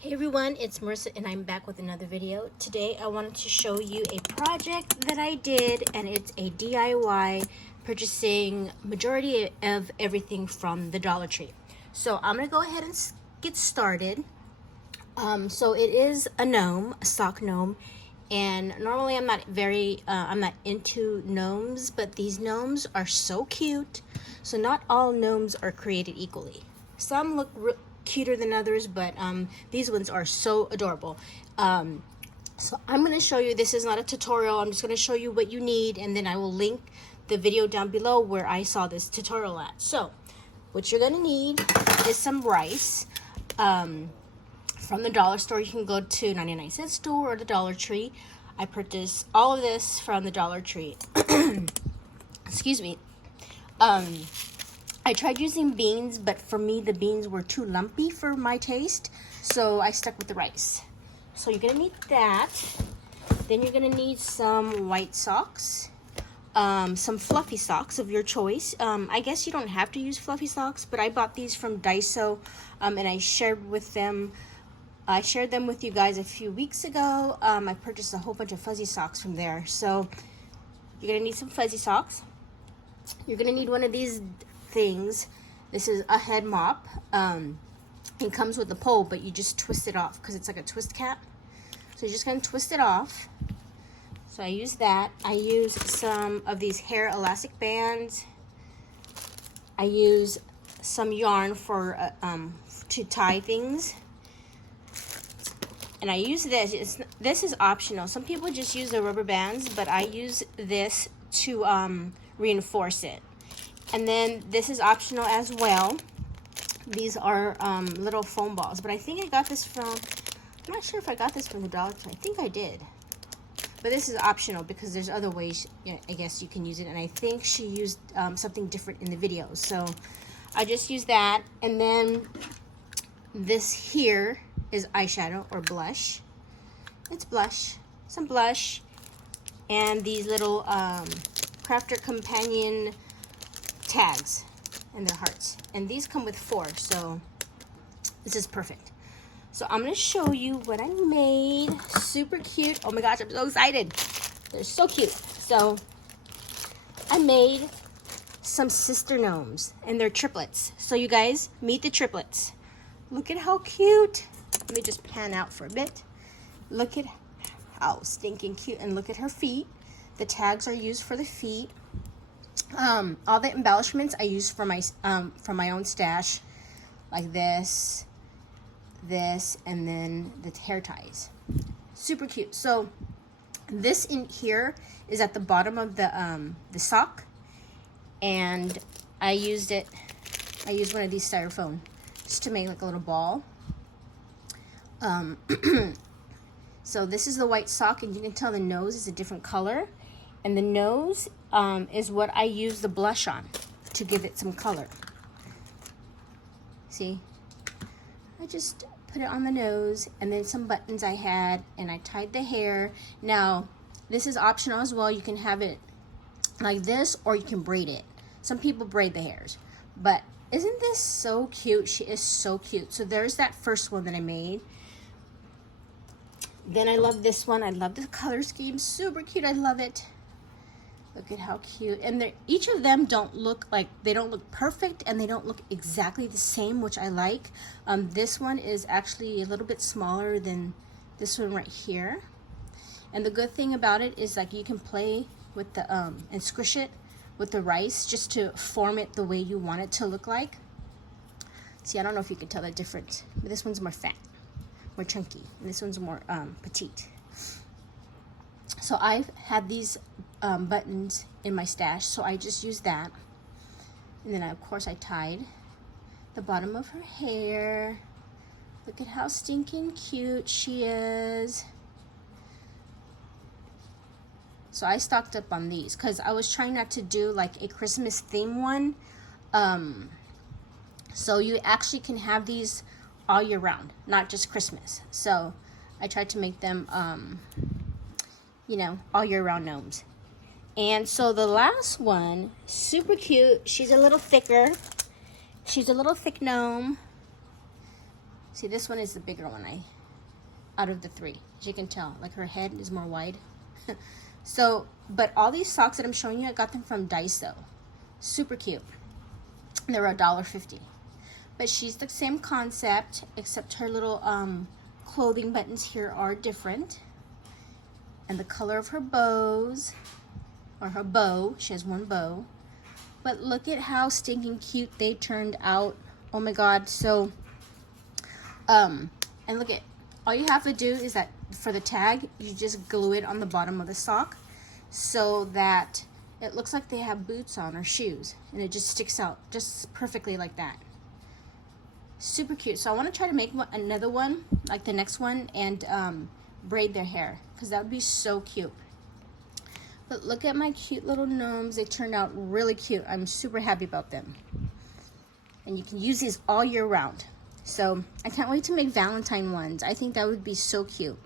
Hey everyone, it's Marissa and I'm back with another video. Today I wanted to show you a project that I did, and it's a DIY purchasing majority of everything from the Dollar Tree. So I'm going to go ahead and get started. So it is a gnome, a sock gnome, and normally I'm not into gnomes, but these gnomes are so cute. So not all gnomes are created equally. Some look cuter than others, but these ones are so adorable. So I'm going to show you, this is not a tutorial, I'm just going to show you what you need, and then I will link the video down below where I saw this tutorial at. So what you're going to need is some rice. From the dollar store. You can go to 99-cent store or the Dollar Tree. I purchased all of this from the Dollar Tree. Excuse me. I tried using beans, but for me the beans were too lumpy for my taste, so I stuck with the rice. So you're gonna need that. Then you're gonna need some white socks, some fluffy socks of your choice. I guess you don't have to use fluffy socks, but I bought these from Daiso, and I shared them with you guys a few weeks ago. I purchased a whole bunch of fuzzy socks from there. So you're gonna need some fuzzy socks. You're gonna need one of these things. This is a head mop. It comes with a pole, but you just twist it off because it's like a twist cap. So you're just gonna twist it off. So I use that. I use some of these hair elastic bands. I use some yarn for to tie things. And I use this. This is optional. Some people just use the rubber bands, but I use this to reinforce it. And then this is optional as well. These are little foam balls, but I think I got this from, I'm not sure if I got this from the Dollar Tree. I think I did. But this is optional because there's other ways, I guess, you can use it. And I think she used something different in the video. So I just use that. And then this here is eyeshadow or blush. It's blush, some blush, and these little crafter companion tags and their hearts. And these come with 4, so this is perfect. So I'm gonna show you what I made. Super cute. Oh my gosh, I'm so excited. They're so cute. So I made some sister gnomes, and they're triplets. So you guys, meet the triplets. Look at how cute. Let me just pan out for a bit. Look at how stinking cute, and look at her feet. The tags are used for the feet. All the embellishments I use from my own stash, like this, and then the hair ties. Super cute. So this in here is at the bottom of the sock, and I used one of these styrofoam just to make like a little ball. So this is the white sock, and you can tell the nose is a different color, and the nose is what I use the blush on to give it some color. See, I just put it on the nose, and then some buttons I had, and I tied the hair. Now this is optional as well. You can have it like this, or you can braid it. Some people braid the hairs, but isn't this so cute? She is so cute. So there's that first one that I made. Then I love this one. I love the color scheme. Super cute. I love it. Look at how cute. And each of them don't look perfect, and they don't look exactly the same, which I like. This one is actually a little bit smaller than this one right here. And the good thing about it is like you can play with the and squish it with the rice just to form it the way you want it to look like. See, I don't know if you can tell the difference, but this one's more fat, more chunky, and this one's more petite. So I've had these buttons in my stash, so I just used that. And then of course I tied the bottom of her hair. Look at how stinking cute she is. So I stocked up on these because I was trying not to do like a Christmas theme one. So you actually can have these all year round, not just Christmas. So I tried to make them, all year round gnomes. And so the last one, super cute. She's a little thicker. She's a little thick gnome. See, this one is the bigger one out of the three. As you can tell, like her head is more wide. So, but all these socks that I'm showing you, I got them from Daiso. Super cute. They were $1.50. But she's the same concept, except her little clothing buttons here are different. And the color of her bows, or her bow, she has one bow. But look at how stinking cute they turned out. Oh my god. So, and look at, all you have to do is that for the tag, you just glue it on the bottom of the sock so that it looks like they have boots on or shoes, and it just sticks out just perfectly like that. Super cute. So I want to try to make another one, like the next one, and braid their hair, because that would be so cute. But look at my cute little gnomes. They turned out really cute. I'm super happy about them. And you can use these all year round. So I can't wait to make Valentine ones. I think that would be so cute.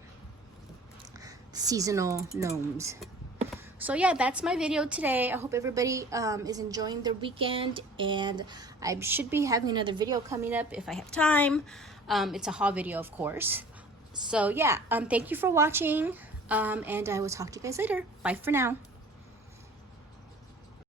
Seasonal gnomes. So yeah, that's my video today. I hope everybody is enjoying their weekend, and I should be having another video coming up if I have time. It's a haul video, of course. So yeah, thank you for watching, and I will talk to you guys later. Bye for now.